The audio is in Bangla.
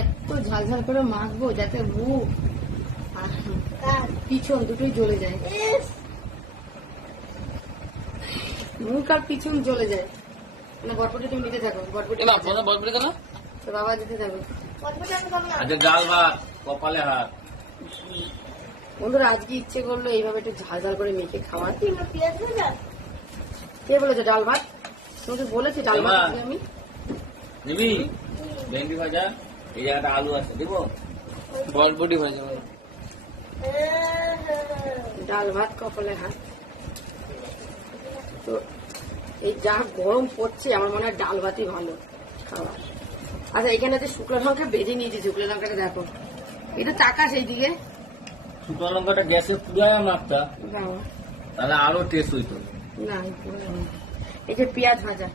এত ঝাল ঝাল করে মাখবো যাতে মুখ আর পিছন দুটোই জ্বলে যায়, মুখ আর পিছন জ্বলে যায়। মানে বটবটি তুমি দিতে থাকো, বটবটি বটবটি কেন তো বাবা দিতে থাকো। আচ্ছা ডাল ভাত কপালে হাত। বন্ধুরা আজকে ইচ্ছে করলো এইভাবে একটু ঝাল ঝাল করে মেখে খাওয়ার। কে বলেছে ডাল ভাত? তোমাকে বলেছি ডাল ভাত আমি নিবি ভেন্ডি ভাজা, এই জায়গাটা আলু আছে দিব, বটবটি ভাজা, ডাল ভাত কপালে হাত। তো এই যা গরম পড়ছে আমার মনে হয় ডাল ভাতই ভালো খাওয়া। আচ্ছা এখানে যে শুকনো লঙ্কা বেজে নিয়েছি, শুকনো লঙ্কাটা দেখো, এটা টাকা সেই দিকে শুকনো লঙ্কাটা গ্যাসে পুরায় মাপটা, তাহলে আরো টেস্ট হইতো। না এই যে পেঁয়াজ ভাজা,